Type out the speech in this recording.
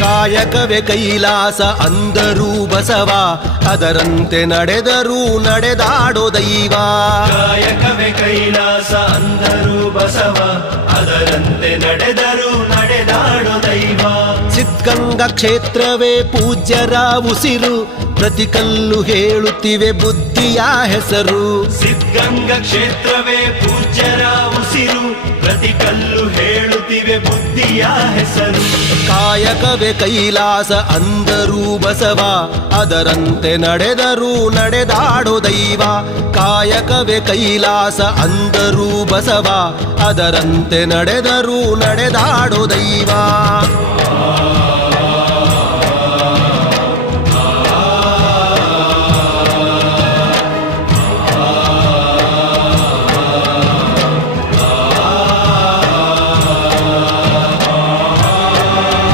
ಕಾಯಕವೇ ಕೈಲಾಸ ಅಂದರೂ ಬಸವ, ಅದರಂತೆ ನಡೆದರೂ ನಡೆದಾಡೋ ದೈವ. ಕಾಯಕವೇ ಕೈಲಾಸ ಅಂದರೂ ಬಸವ, ಅದರಂತೆ ನಡೆದರೂ ನಡೆದಾಡೋ ದೈವ. ಸಿದ್ಧಗಂಗಾ ಕ್ಷೇತ್ರವೇ ಪೂಜ್ಯರ ಉಸಿರು, ಪ್ರತಿ ಕಲ್ಲು ಹೇಳುತ್ತಿವೆ ಬುದ್ಧಿಯ ಹೆಸರು. ಸಿದ್ಧಗಂಗಾ ಕ್ಷೇತ್ರವೇ ಪೂಜ್ಯರ ಉಸಿರು, ಪ್ರತಿ ಕಲ್ಲು ಹೇಳುತ್ತಿವೆ ಬುದ್ಧಿಯ ಹೆಸರು. ಕಾಯಕವೇ ಕೈಲಾಸ ಅಂದರೂ ಬಸವ, ಅದರಂತೆ ನಡೆದರೂ ನಡೆದಾಡೋ ದೈವ. ಕಾಯಕವೇ ಕೈಲಾಸ ಅಂದರೂ ಬಸವ, ಅದರಂತೆ ನಡೆದರೂ ನಡೆದಾಡೋ ದೈವ.